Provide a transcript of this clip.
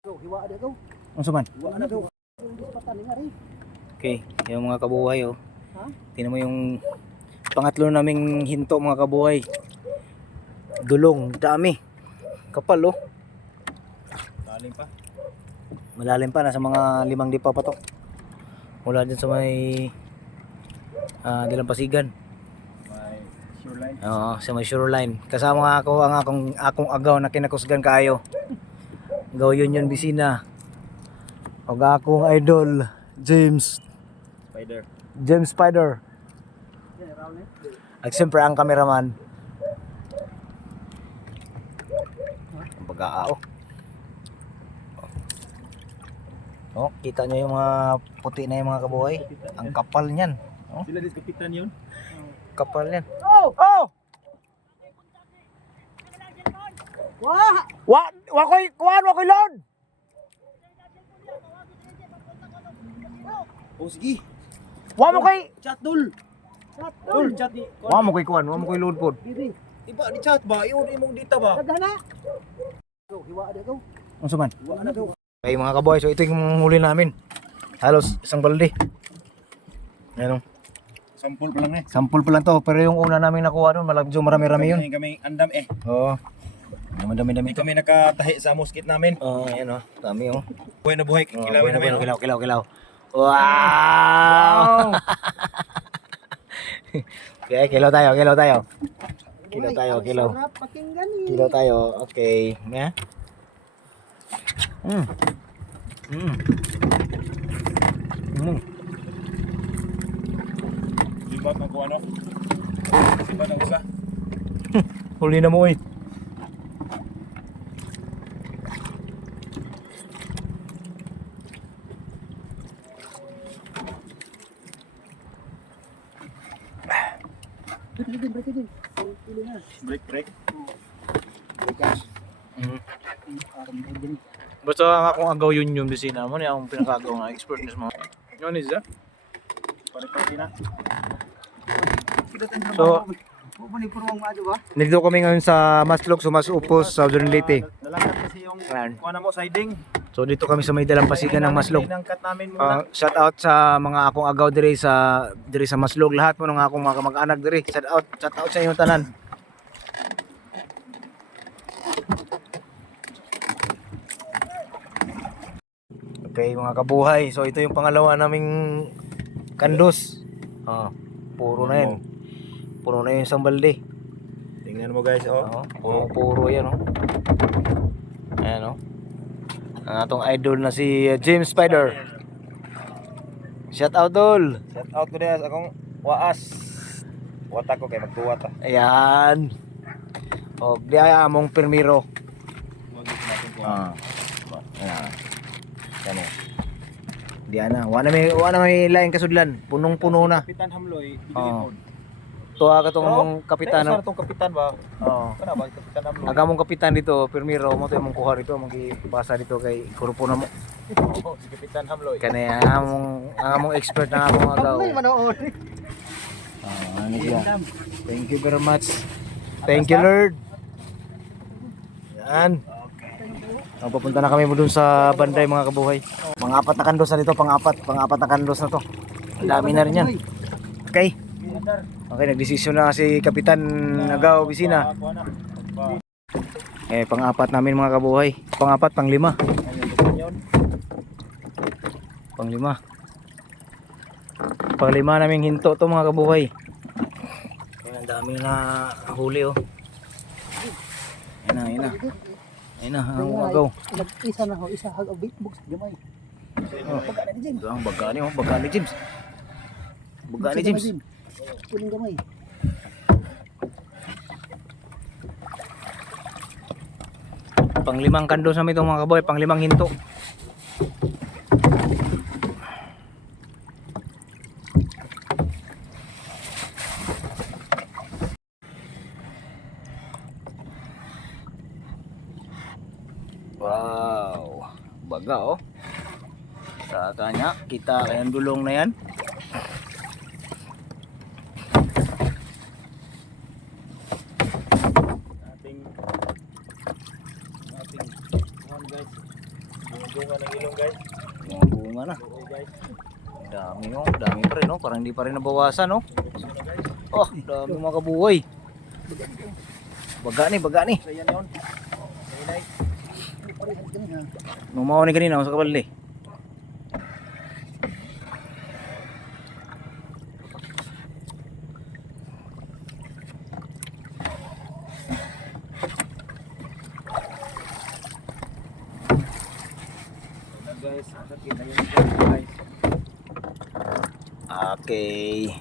Ang suman. Okay, yung mga kabuhay oh. Tingnan mo yung pangatlo naming hinto mga kabuhay. Dulong, dami. Kapal oh. Malalim pa. Malalim pa, nasa mga 5 dipa pa to. Mula dyan sa may Dalampasigan. May shoreline. Oo, sa may shoreline. Kasama ako ang akong agaw na kinakusgan kaayo. Gaw yun bisina. Og akong idol, James Spider. At siyempre ang cameraman. Ang pag-aao. Oh, kita nyo yung mga puti na yung mga kabuhay. Ang kapal niyan. Oh, Sila din kapitan yun. kapal niyan. Oh! Wa koy load. Oh sige. Wa mo koy Chat dul. Dul chat ni. Wa mo koy load pod. Iba di chat ba? Iyon imong dita ba? Ang suman. Wa na daw. Okay mga kaboy, so ito yung huli namin. Halos isang balde. Ayan o. Sampol pa lang eh. Sampol pa lang to, pero yung una namin nakuha doon, medyo marami-rami yun. Kami andam eh. Oo. Dami-dami Kami nakatahi sa muskit namin. Oo, ayan o. Dami o. Buhay na buhay. Kilawin namin. Kilaw. Wow! Okay, kilaw tayo. Kilaw tayo. Okay. Yeah. Libat na ko ano? Libat na usa. Huli na mo eh. Break. Basta ang akong agaw yun yung bisina mo, niya akong pinakagaw nga expert nyo mga. Yun is that? Pare-pare na. So, nandito kami ngayon sa Maslok, Sumasupos, Southern Leyte. Nalakat kasi yung kuha na mo siding. So dito kami sa may Dalampasigan ng Maslok. Inangkat namin muna. Shout out sa mga akong agaw diri sa Maslok, lahat mo ng akong mga kamag-anak diri. Shout out sa inyong tanan. Okay mga kabuhay, so ito yung pangalawa naming kandos. Puro na yan. Puro na yung isang balde. Tingnan mo guys, oh. Puro yan, oh. Ayan, oh. Ang atong idol na si James Spider. Shout out dol. Shout out ko din akong waas. Wata ko kay magtuwat ah. Ayan. O, di ay among permiro. Ayan. Kani. Di ana. Wala may lain kasudlan. Punong-puno na. Kapitan Hamloy, Oo. Tuwa ka tong kapitan. Ano tong kapitan ba? Oo. Kana ba kapitan Hamloy? Agamong kapitan dito, permiro mo to imong kuha dito, magibasa dito kay grupo na mo. Oh, si Kapitan Hamloy. Kani among expert na among agaw. Ano siya? Thank you very much. Thank you Lord. Yan. Papunta na kami mo dun sa banday mga kabuhay. Pang-apat na kandos na dito, pang-apat na kandos na to. Ang dami na rin yan. Okay. Okay, nagdesisyon na si Kapitan Agaw Bisina. Pang-apat namin mga kabuhay. Pang-apat, pang-lima. Pang-lima naming hinto to mga kabuhay. Ang dami na huli oh. Ayan na, ang agaw. Isa na ho, isa hag big box gamay. Ang baga ni James. Baga ni James. Kuning gamay. Pang-limang kandos namin itong mga kaboy, pang-limang hinto. Wow, baga oh. Sa kanya, kita kayang dulong na yan. Ating one guys. bunga ng ilong guys. Mga bunga na. Okay guys. Dami oh, dami pa rin no. Parang hindi pa rin nabawasan no. Oh, dami mga kabuhay. Baga ni. So yan yun. Inay. Parehas kami ha. Numaw ni kanina sa kabali. Guys, kita yun guys. Okay.